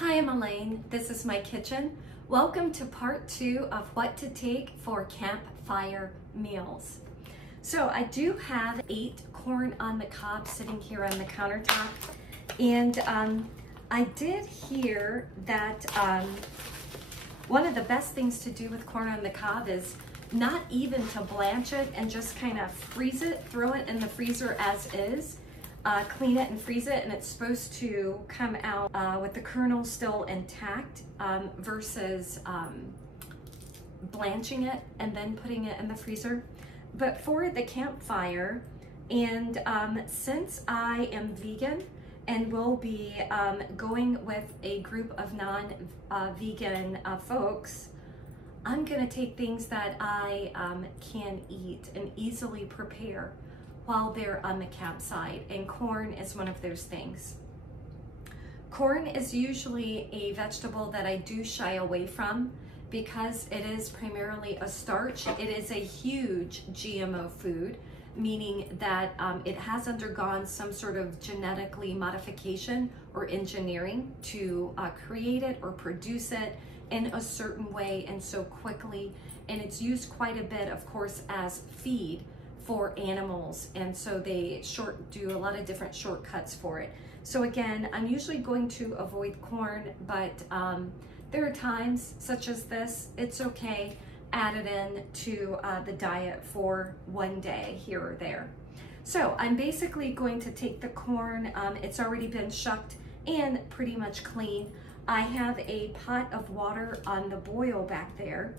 Hi, I'm Elaine. This is my kitchen. Welcome to part 2 of what to take for campfire meals. So I do have 8 corn on the cob sitting here on the countertop, and I did hear that one of the best things to do with corn on the cob is not even to blanch it and just kind of freeze it, throw it in the freezer as is. Clean it and freeze it, and it's supposed to come out with the kernel still intact versus blanching it and then putting it in the freezer. But for the campfire, and since I am vegan and will be going with a group of non-vegan folks, I'm gonna take things that I can eat and easily prepare while they're on the campsite, and corn is one of those things. Corn is usually a vegetable that I do shy away from because it is primarily a starch. It is a huge GMO food, meaning that it has undergone some sort of genetically modification or engineering to create it or produce it in a certain way and so quickly, and it's used quite a bit, of course, as feed for animals, and so they do a lot of different shortcuts for it. So again, I'm usually going to avoid corn, but there are times such as this, it's okay, add it in to the diet for one day here or there. So I'm basically going to take the corn, it's already been shucked and pretty much clean. I have a pot of water on the boil back there,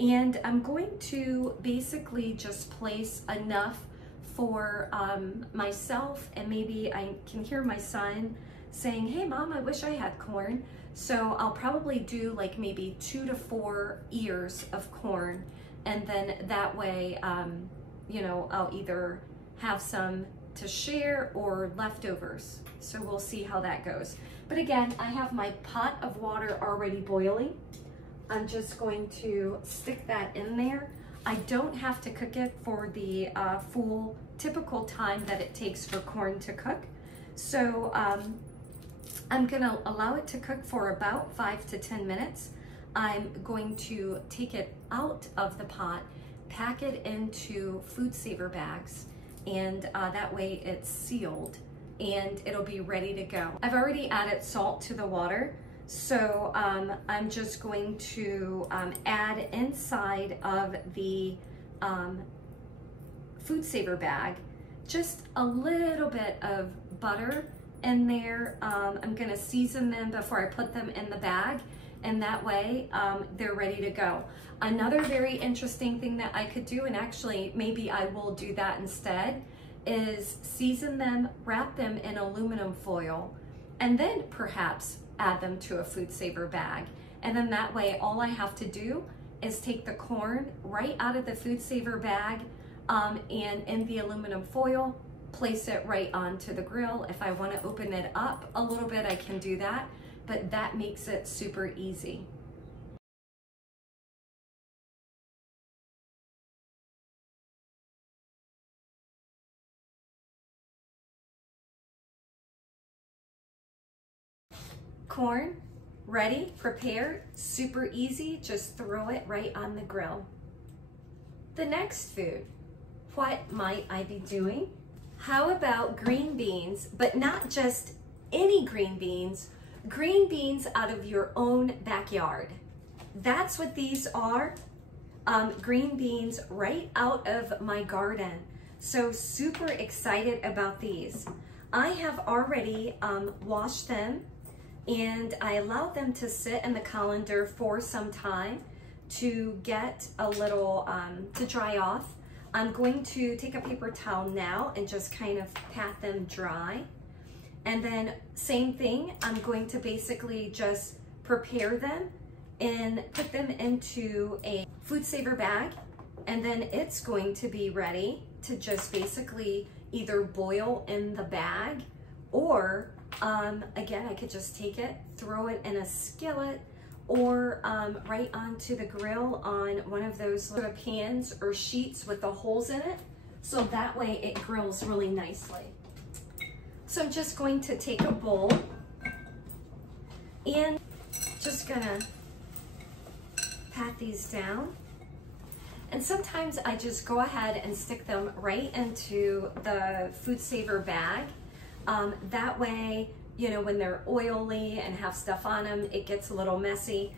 and I'm going to basically just place enough for myself, and maybe I can hear my son saying, "Hey mom, I wish I had corn." So I'll probably do like maybe 2 to 4 ears of corn, and then that way, you know, I'll either have some to share or leftovers. So we'll see how that goes. But again, I have my pot of water already boiling. I'm just going to stick that in there. I don't have to cook it for the full typical time that it takes for corn to cook. So I'm gonna allow it to cook for about 5 to 10 minutes. I'm going to take it out of the pot, pack it into food saver bags, and that way it's sealed and it'll be ready to go. I've already added salt to the water. So I'm just going to add inside of the food saver bag just a little bit of butter in there. I'm gonna season them before I put them in the bag, and that way they're ready to go. Another very interesting thing that I could do, and actually maybe I will do that instead, is season them, wrap them in aluminum foil, and then perhaps add them to a food saver bag. And then that way, all I have to do is take the corn right out of the food saver bag and in the aluminum foil, place it right onto the grill. If I want to open it up a little bit, I can do that, but that makes it super easy. Corn ready, prepared, super easy, just throw it right on the grill. The next food, what might I be doing? How about green beans, but not just any green beans out of your own backyard. That's what these are, green beans right out of my garden. So super excited about these. I have already washed them, and I allowed them to sit in the colander for some time to get a little, to dry off. I'm going to take a paper towel now and just kind of pat them dry. And then same thing, I'm going to basically just prepare them and put them into a food saver bag. And then it's going to be ready to just basically either boil in the bag, or again, I could just take it, throw it in a skillet, or right onto the grill on one of those sort of pans or sheets with the holes in it, so that way it grills really nicely. So I'm just going to take a bowl And just gonna pat these down. And sometimes I just go ahead and stick them right into the food saver bag. That way, you know, when they're oily and have stuff on them, it gets a little messy.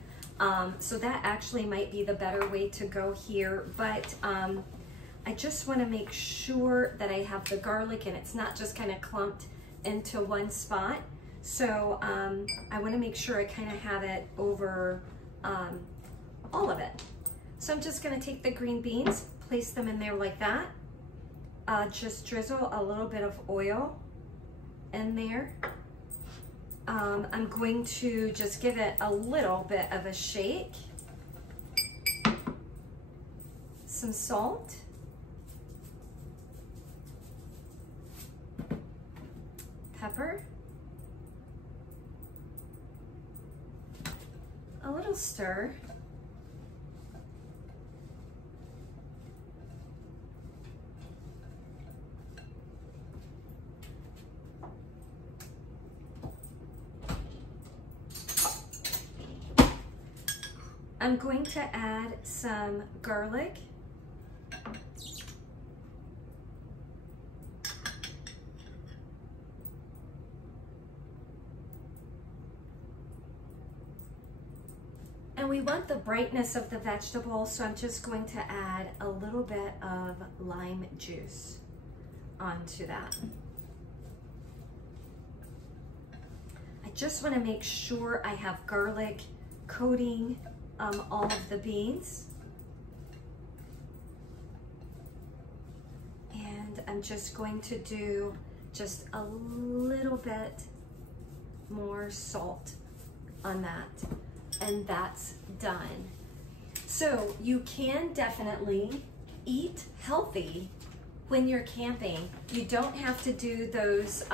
So that actually might be the better way to go here. But I just want to make sure that I have the garlic and it's not just kind of clumped into one spot. So I want to make sure I kind of have it over all of it. So I'm just going to take the green beans, place them in there like that. Just drizzle a little bit of oil in there. I'm going to just give it a little bit of a shake. Some salt. Pepper. A little stir. I'm going to add some garlic. And we want the brightness of the vegetable, so I'm just going to add a little bit of lime juice onto that. I just want to make sure I have garlic coating all of the beans. And I'm just going to do just a little bit more salt on that. And that's done. So you can definitely eat healthy when you're camping. You don't have to do those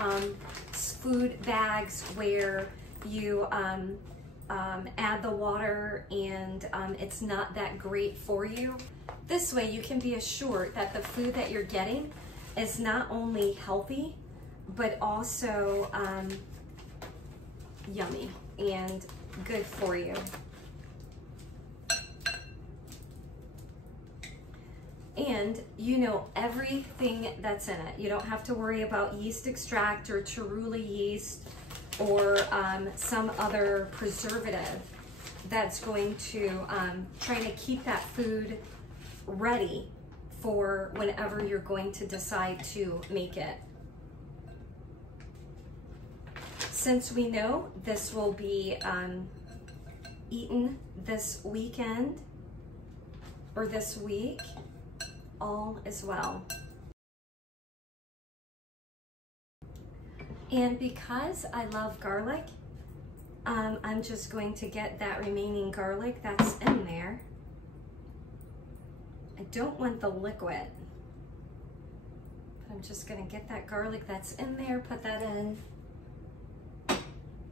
food bags where you add the water and it's not that great for you. This way you can be assured that the food that you're getting is not only healthy, but also yummy and good for you. And you know everything that's in it. You don't have to worry about yeast extract or Truly yeast or some other preservative that's going to try to keep that food ready for whenever you're going to decide to make it. Since we know this will be eaten this weekend or this week, all is well. And because I love garlic, I'm just going to get that remaining garlic that's in there. I don't want the liquid, but I'm just going to get that garlic that's in there, put that in.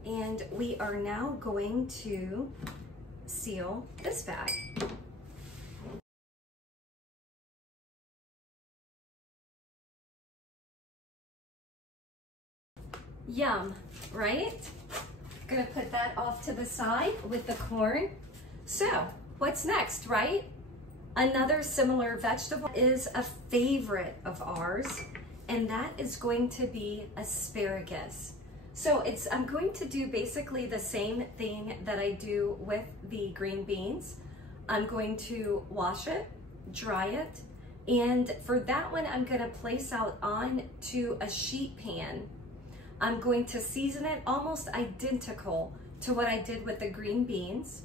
And we are now going to seal this bag. Yum, right? Gonna put that off to the side with the corn. So, what's next, right? Another similar vegetable is a favorite of ours, and that is going to be asparagus. So I'm going to do basically the same thing that I do with the green beans. I'm going to wash it, dry it, and for that one, I'm gonna place out onto a sheet pan. I'm going to season it almost identical to what I did with the green beans.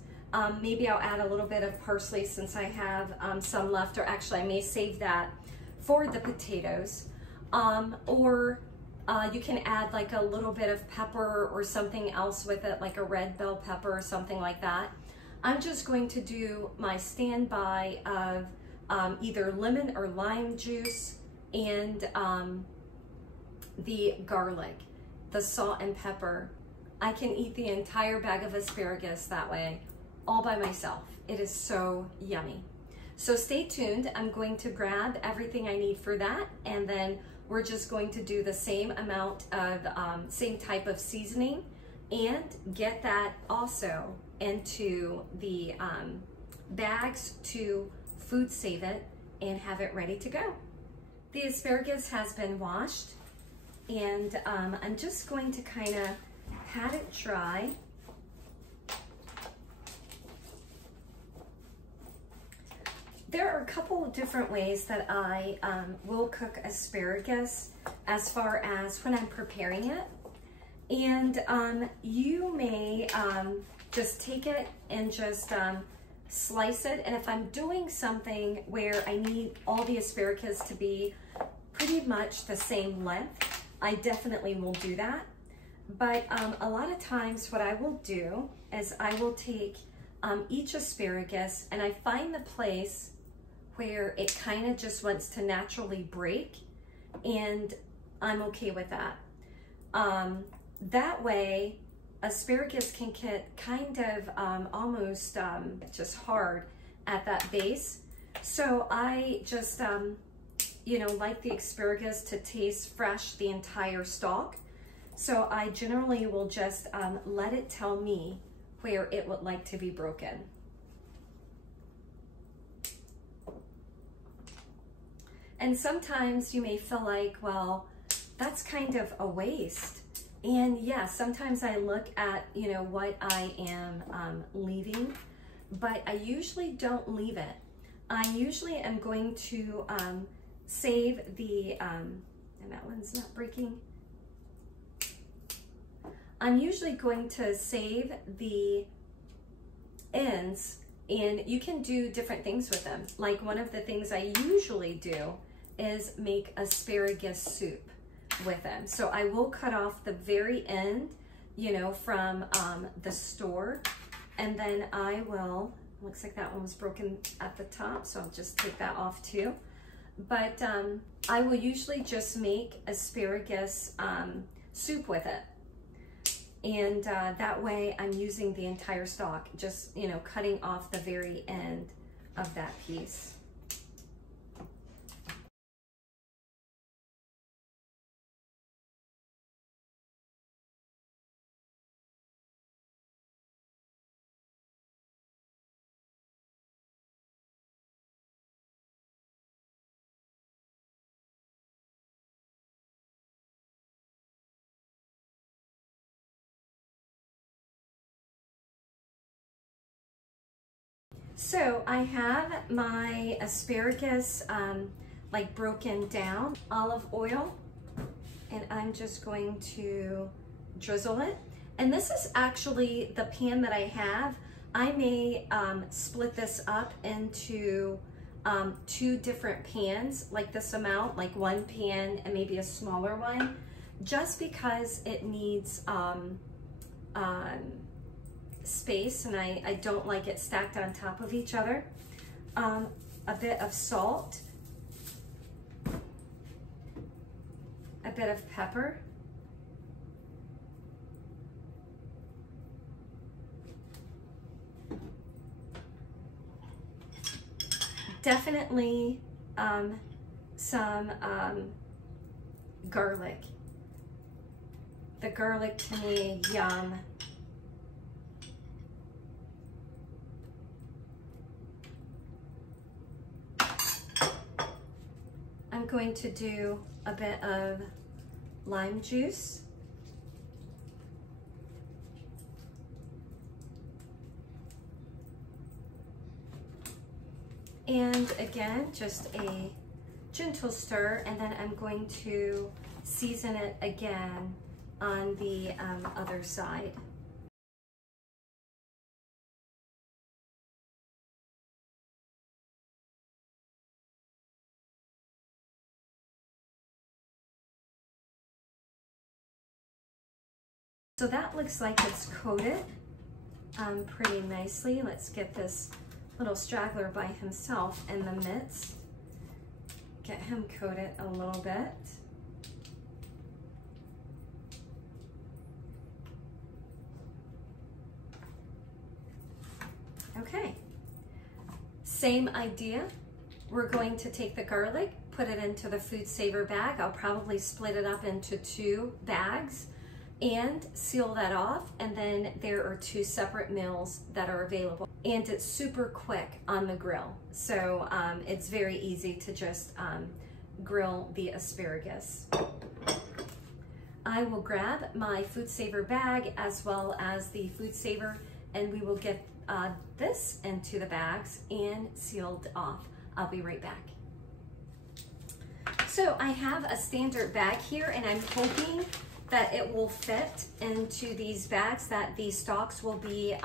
Maybe I'll add a little bit of parsley since I have some left, or actually I may save that for the potatoes. You can add like a little bit of pepper or something else with it, like a red bell pepper or something like that. I'm just going to do my standby of either lemon or lime juice and the garlic, the salt and pepper. I can eat the entire bag of asparagus that way, all by myself. It is so yummy. So stay tuned. I'm going to grab everything I need for that, and then we're just going to do the same amount of, same type of seasoning and get that also into the bags to food save it and have it ready to go. The asparagus has been washed, and I'm just going to kind of pat it dry. There are a couple of different ways that I will cook asparagus as far as when I'm preparing it. And you may just take it and just slice it. And if I'm doing something where I need all the asparagus to be pretty much the same length, I definitely will do that. But a lot of times what I will do is I will take each asparagus and I find the place where it kind of just wants to naturally break, and I'm okay with that. That way, asparagus can get kind of almost just hard at that base. So I just, you know, like the asparagus to taste fresh, the entire stalk. So I generally will just let it tell me where it would like to be broken. And sometimes you may feel like, well, that's kind of a waste. And yeah, sometimes I look at, you know, what I am leaving, but I usually don't leave it. I usually am going to save the, and that one's not breaking. I'm usually going to save the ends, and you can do different things with them. Like one of the things I usually do is make asparagus soup with them. So I will cut off the very end, you know, from the store, and then I will, looks like that one was broken at the top, so I'll just take that off too. But I will usually just make asparagus soup with it. And that way I'm using the entire stalk, just, you know, cutting off the very end of that piece. So I have my asparagus like broken down, olive oil, and I'm just going to drizzle it. And this is actually the pan that I have. I may split this up into 2 different pans, like this amount, like one pan and maybe a smaller one, just because it needs space, and I don't like it stacked on top of each other. A bit of salt, a bit of pepper, definitely some garlic. The garlic to me, yum. I'm going to do a bit of lime juice. And again, just a gentle stir, and then I'm going to season it again on the other side. So that looks like it's coated pretty nicely. Let's get this little straggler by himself in the midst. Get him coated a little bit. Okay, same idea. We're going to take the garlic, put it into the food saver bag. I'll probably split it up into 2 bags. and seal that off. And then there are 2 separate meals that are available. And it's super quick on the grill. So it's very easy to just grill the asparagus. I will grab my Food Saver bag as well as the Food Saver, and we will get this into the bags and sealed off. I'll be right back. So I have a standard bag here, and I'm hoping that it will fit into these bags, that the stalks will be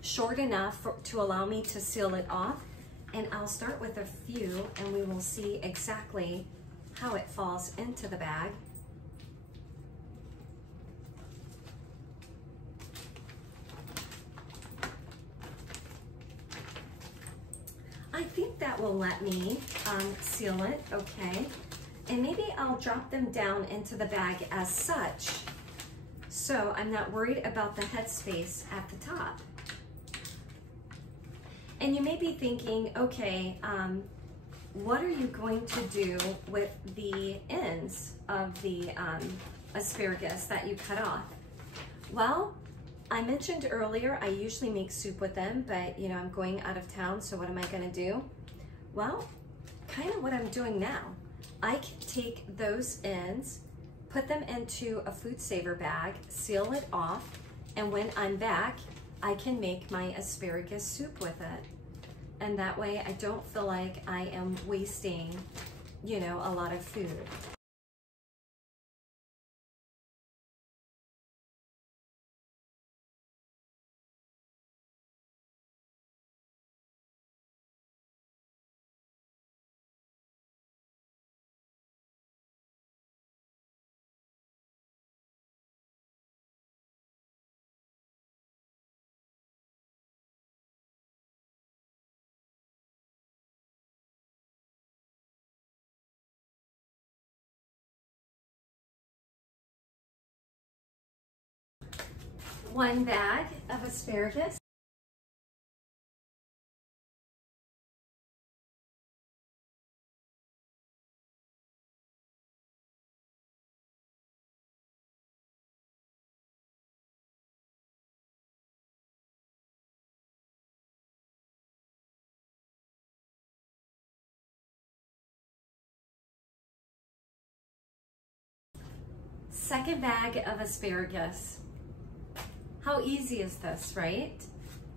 short enough to allow me to seal it off. And I'll start with a few, and we will see exactly how it falls into the bag. I think that will let me seal it, okay. And maybe I'll drop them down into the bag as such, so I'm not worried about the headspace at the top. And you may be thinking, okay, what are you going to do with the ends of the asparagus that you cut off? Well, I mentioned earlier, I usually make soup with them, but you know, I'm going out of town, so what am I gonna do? Well, kind of what I'm doing now. I can take those ends, put them into a Food Saver bag, seal it off, and when I'm back, I can make my asparagus soup with it. And that way I don't feel like I am wasting, you know, a lot of food. One bag of asparagus. Second bag of asparagus. How easy is this, right?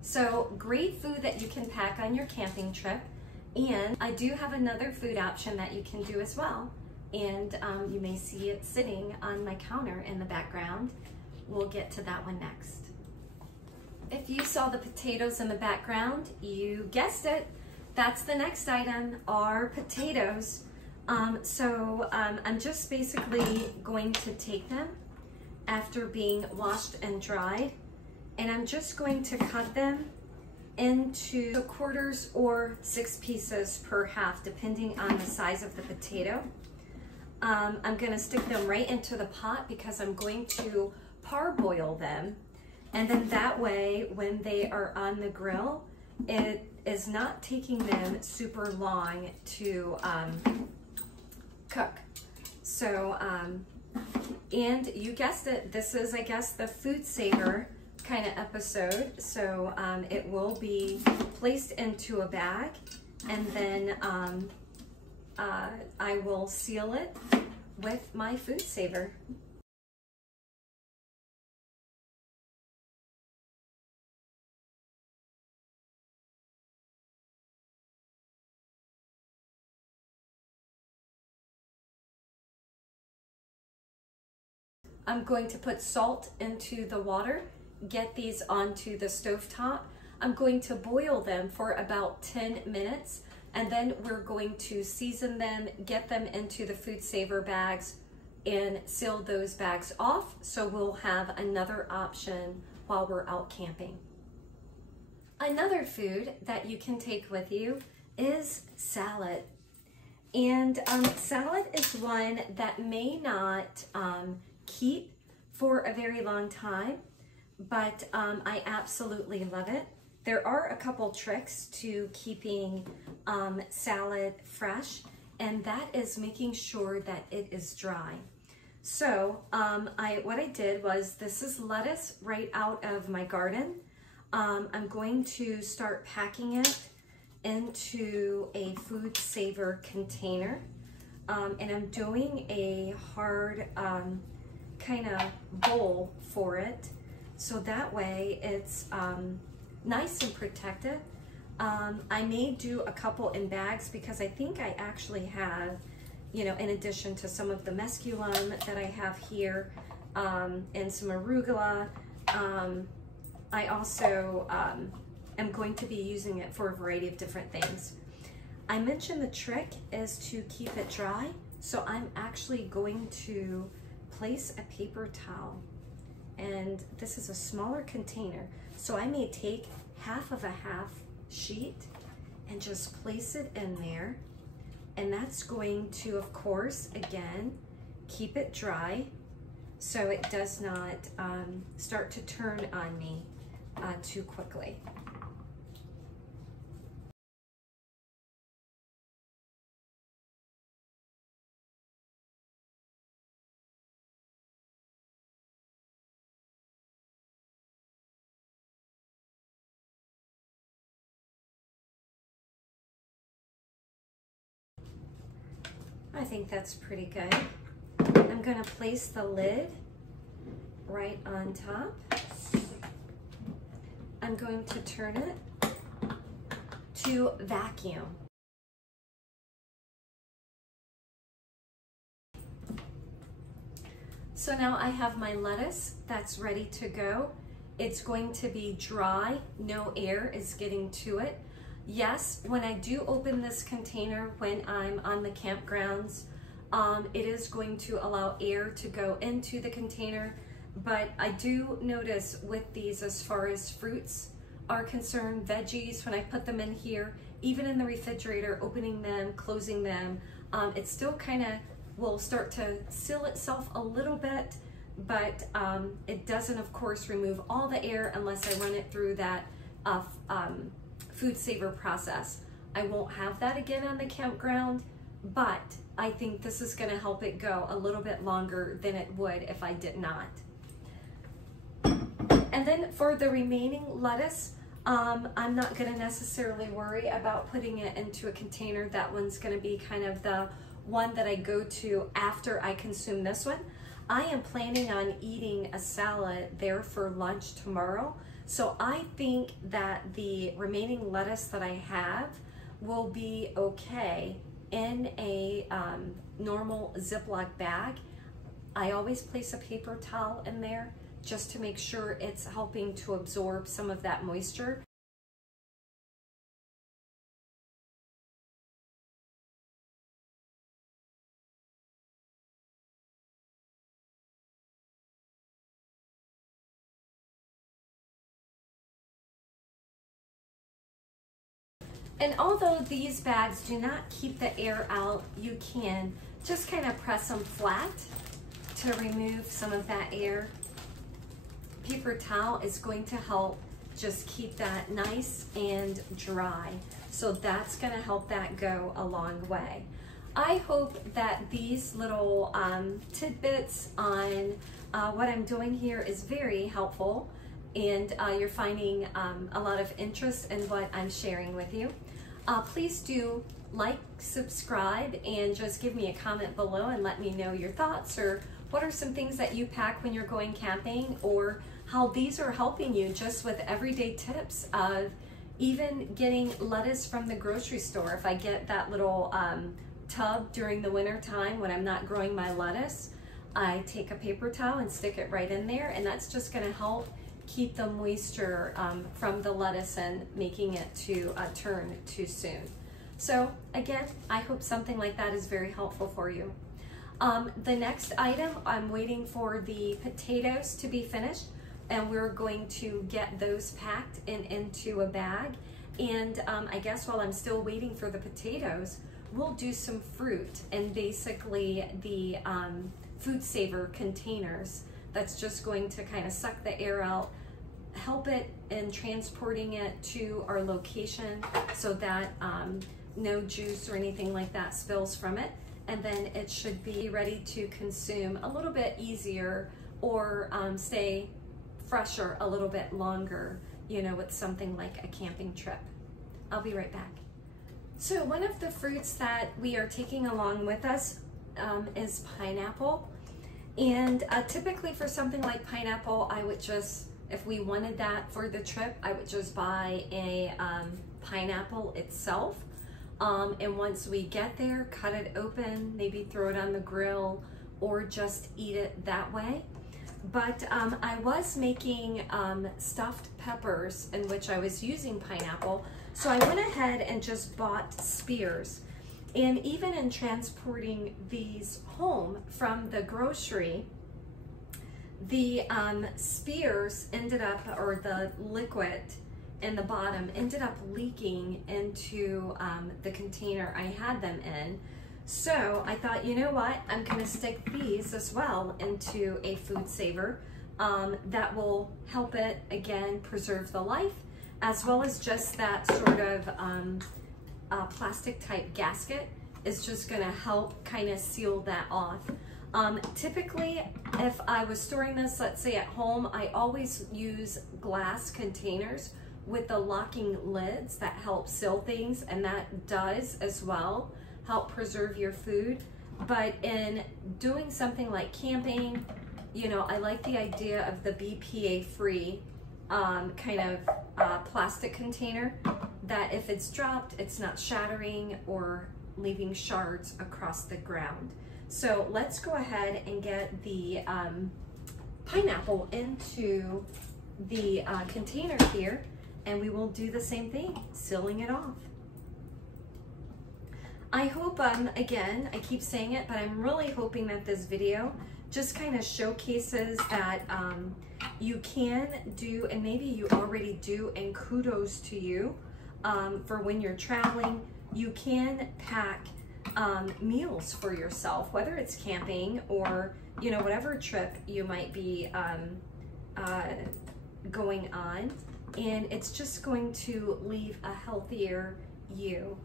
So great food that you can pack on your camping trip. And I do have another food option that you can do as well. And you may see it sitting on my counter in the background. We'll get to that one next. If you saw the potatoes in the background, you guessed it. That's the next item, are potatoes. I'm just basically going to take them after being washed and dried, and I'm just going to cut them into quarters or 6 pieces per half, depending on the size of the potato. I'm gonna stick them right into the pot because I'm going to parboil them, and then that way when they are on the grill, it is not taking them super long to cook. So, and you guessed it, this is, I guess, the Food Saver kind of episode. So it will be placed into a bag, and then I will seal it with my Food Saver. I'm going to put salt into the water, get these onto the stovetop. I'm going to boil them for about 10 minutes, and then we're going to season them, get them into the Food Saver bags, and seal those bags off, so we'll have another option while we're out camping. Another food that you can take with you is salad. And salad is one that may not keep for a very long time, but I absolutely love it. There are a couple tricks to keeping salad fresh, and that is making sure that it is dry. So what I did was, this is lettuce right out of my garden. I'm going to start packing it into a food saver container. And I'm doing a hard kind of bowl for it, so that way it's nice and protected. I may do a couple in bags because I think I actually have, you know, in addition to some of the mesclun that I have here and some arugula, I also am going to be using it for a variety of different things. I mentioned the trick is to keep it dry, so I'm actually going to place a paper towel, and this is a smaller container, so I may take half of a half sheet and just place it in there, and that's going to, of course, again, keep it dry so it does not start to turn on me too quickly. I think that's pretty good. I'm going to place the lid right on top. I'm going to turn it to vacuum. So now I have my lettuce that's ready to go. It's going to be dry, no air is getting to it. Yes, when I do open this container when I'm on the campgrounds, it is going to allow air to go into the container, but I do notice with these, as far as fruits are concerned, veggies, when I put them in here, even in the refrigerator, opening them, closing them, it still kind of will start to seal itself a little bit, but it doesn't, of course, remove all the air unless I run it through that food saver process. I won't have that again on the campground, but I think this is going to help it go a little bit longer than it would if I did not. And then for the remaining lettuce, I'm not going to necessarily worry about putting it into a container. That one's going to be kind of the one that I go to after I consume this one. I am planning on eating a salad there for lunch tomorrow. So I think that the remaining lettuce that I have will be okay in a normal Ziploc bag. I always place a paper towel in there just to make sure it's helping to absorb some of that moisture. And although these bags do not keep the air out, you can just kind of press them flat to remove some of that air. Paper towel is going to help just keep that nice and dry. So that's going to help that go a long way. I hope that these little tidbits on what I'm doing here is very helpful, and you're finding a lot of interest in what I'm sharing with you. Please do like, subscribe, and just give me a comment below and let me know your thoughts, or what are some things that you pack when you're going camping, or how these are helping you just with everyday tips of even getting lettuce from the grocery store. If I get that little tub during the winter time when I'm not growing my lettuce, I take a paper towel and stick it right in there, and that's just going to help keep the moisture from the lettuce and making it to turn too soon. So again, I hope something like that is very helpful for you. The next item, I'm waiting for the potatoes to be finished, and we're going to get those packed into a bag. And I guess while I'm still waiting for the potatoes, we'll do some fruit, and basically the food saver containers. That's just going to kind of suck the air out, help it in transporting it to our location so that no juice or anything like that spills from it. and then it should be ready to consume a little bit easier, or stay fresher a little bit longer, you know, with something like a camping trip. I'll be right back. So one of the fruits that we are taking along with us is pineapple. And typically for something like pineapple, I would just, if we wanted that for the trip, I would just buy a pineapple itself. And once we get there, cut it open, maybe throw it on the grill, or just eat it that way. But I was making stuffed peppers in which I was using pineapple. So I went ahead and just bought spears. And even in transporting these home from the grocery, the spears ended up, or the liquid in the bottom ended up leaking into the container I had them in. So I thought, you know what, I'm gonna stick these as well into a food saver that will help it, again, preserve the life, as well as just that sort of plastic type gasket is just gonna help kind of seal that off. Typically, if I was storing this, let's say at home, I always use glass containers with the locking lids that help seal things, and that does as well help preserve your food. But in doing something like camping, you know, I like the idea of the BPA-free kind of plastic container, that if it's dropped, it's not shattering or leaving shards across the ground. So let's go ahead and get the pineapple into the container here, and we will do the same thing, sealing it off. I hope, again, I keep saying it, but I'm really hoping that this video just kind of showcases that you can do, and maybe you already do, and kudos to you for when you're traveling, you can pack meals for yourself, whether it's camping or, you know, whatever trip you might be going on, and it's just going to leave a healthier you.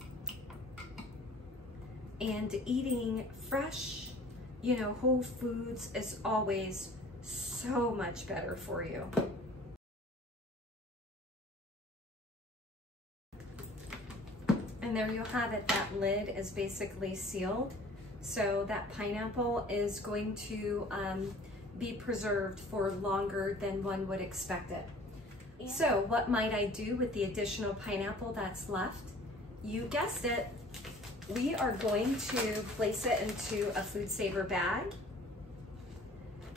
And eating fresh, you know, whole foods is always so much better for you. And there you have it, that lid is basically sealed. So that pineapple is going to be preserved for longer than one would expect it. So what might I do with the additional pineapple that's left? You guessed it. We are going to place it into a food saver bag.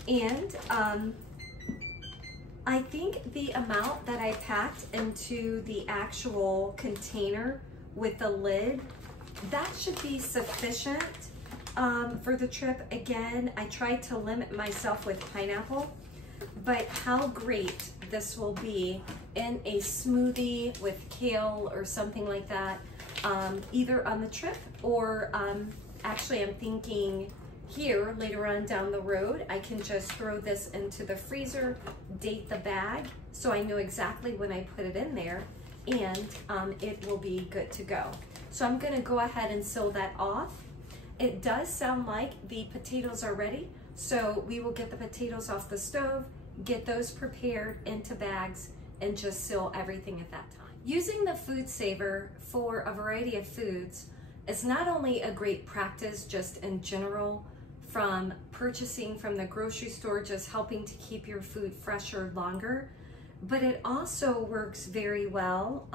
And I think the amount that I packed into the actual container with the lid, that should be sufficient for the trip. Again, I tried to limit myself with pineapple, but how great this will be in a smoothie with kale or something like that, either on the trip or actually I'm thinking here later on down the road, I can just throw this into the freezer, date the bag, so I know exactly when I put it in there, and it will be good to go. So I'm gonna go ahead and seal that off. It does sound like the potatoes are ready, so we will get the potatoes off the stove, get those prepared into bags, and just seal everything at that time. Using the food saver for a variety of foods is not only a great practice just in general, from purchasing from the grocery store, just helping to keep your food fresher longer, but it also works very well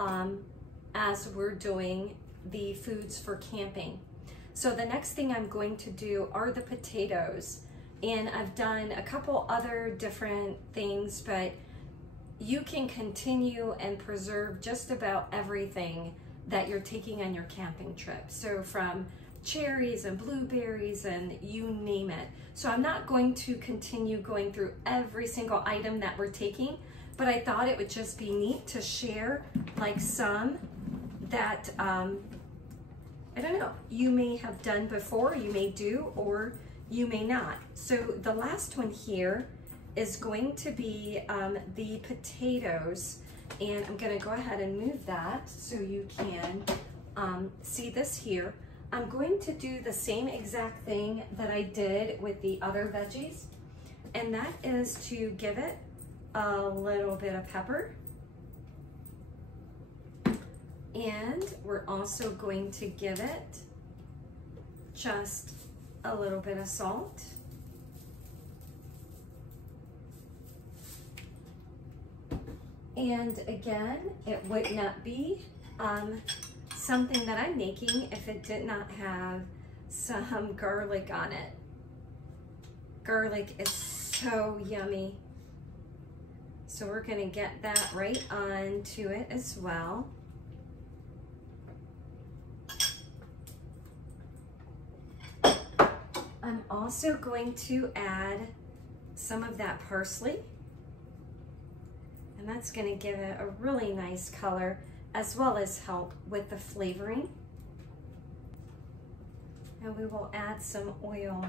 as we're doing the foods for camping. So the next thing I'm going to do are the potatoes, and I've done a couple other different things, but you can continue and preserve just about everything that you're taking on your camping trip. So from cherries and blueberries and you name it. So I'm not going to continue going through every single item that we're taking, but I thought it would just be neat to share like some that, I don't know, you may have done before, you may do, or you may not. So the last one here is going to be the potatoes, and I'm gonna go ahead and move that so you can see this here. I'm going to do the same exact thing that I did with the other veggies, and that is to give it a little bit of pepper. And we're also going to give it just a little bit of salt. And again, it would not be something that I'm making if it did not have some garlic on it. Garlic is so yummy. So we're gonna get that right onto it as well. I'm also going to add some of that parsley, and that's going to give it a really nice color as well as help with the flavoring. And we will add some oil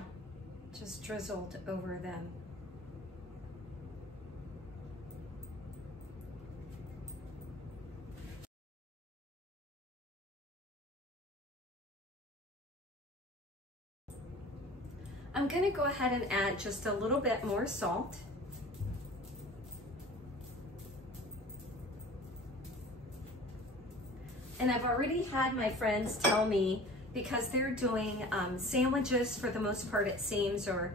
just drizzled over them. I'm going to go ahead and add just a little bit more salt. And I've already had my friends tell me, because they're doing sandwiches for the most part, it seems, or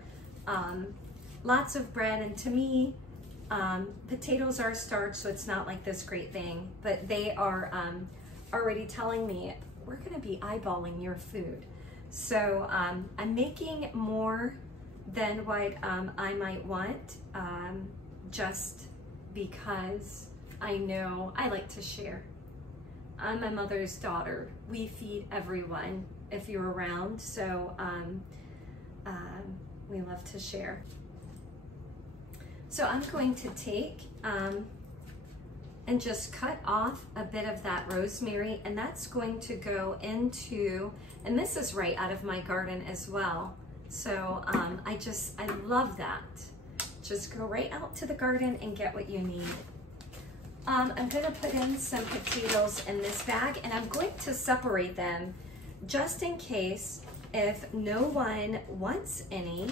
lots of bread, and to me, potatoes are starch, so it's not like this great thing, but they are already telling me, we're going to be eyeballing your food. So I'm making more than what I might want, just because I know I like to share. I'm my mother's daughter. We feed everyone if you're around, so we love to share. So I'm going to take and just cut off a bit of that rosemary, and that's going to go into, and this is right out of my garden as well. So I love that. Just go right out to the garden and get what you need. I'm gonna put in some potatoes in this bag, and I'm going to separate them just in case if no one wants any.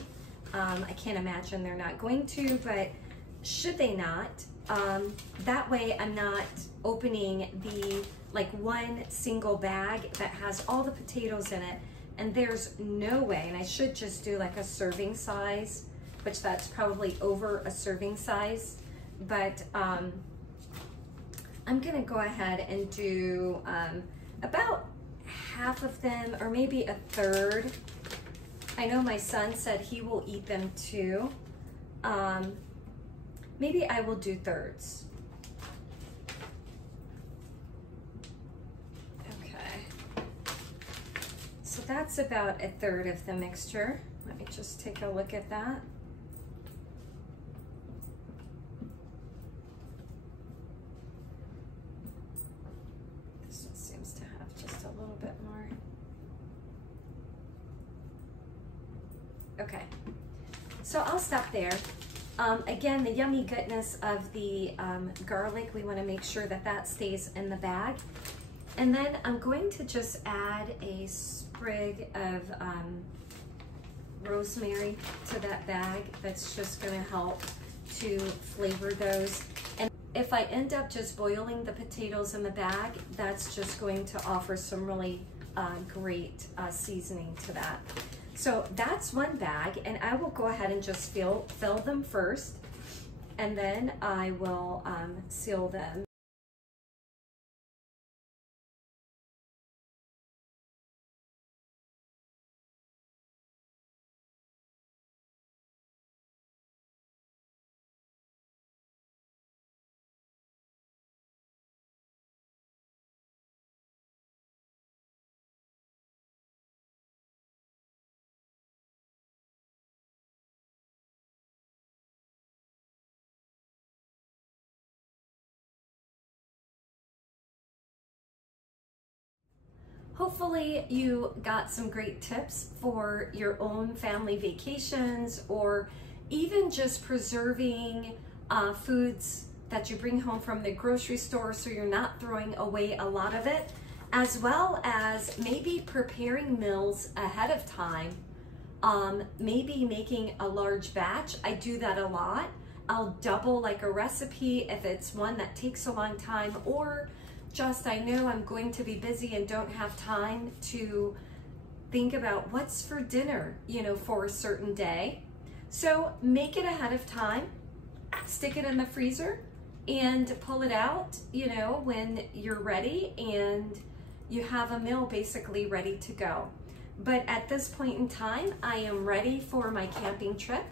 I can't imagine they're not going to, but should they not, that way I'm not opening the one single bag that has all the potatoes in it, and there's no way, and I should just do like a serving size, which that's probably over a serving size, but I'm gonna go ahead and do about half of them, or maybe a third. I know my son said he will eat them too. Maybe I will do thirds. Okay. So that's about a third of the mixture. Let me just take a look at that. This one seems to have just a little bit more. Okay, so I'll stop there. Again, the yummy goodness of the garlic, we want to make sure that that stays in the bag. And then I'm going to just add a sprig of rosemary to that bag. That's just going to help to flavor those. And if I end up just boiling the potatoes in the bag, that's just going to offer some really great seasoning to that. So that's one bag, and I will go ahead and just fill them first, and then I will seal them. Hopefully you got some great tips for your own family vacations, or even just preserving foods that you bring home from the grocery store so you're not throwing away a lot of it. as well as maybe preparing meals ahead of time. Maybe making a large batch. I do that a lot. I'll double like a recipe if it's one that takes a long time, or just I know I'm going to be busy and don't have time to think about what's for dinner, you know, for a certain day. So make it ahead of time, stick it in the freezer and pull it out, you know, when you're ready and you have a meal basically ready to go. But at this point in time, I am ready for my camping trip.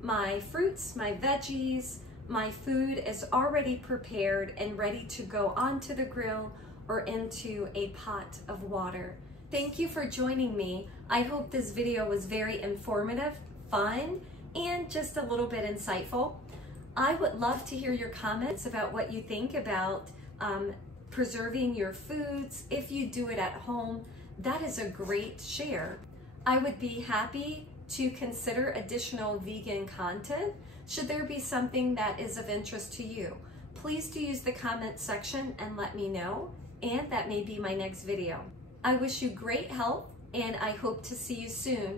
My fruits, my veggies, my food is already prepared and ready to go onto the grill or into a pot of water. Thank you for joining me. I hope this video was very informative, fun, and just a little bit insightful. I would love to hear your comments about what you think about preserving your foods. If you do it at home, that is a great share. I would be happy to consider additional vegan content should there be something that is of interest to you. Please do use the comment section and let me know, and that may be my next video. I wish you great health, and I hope to see you soon.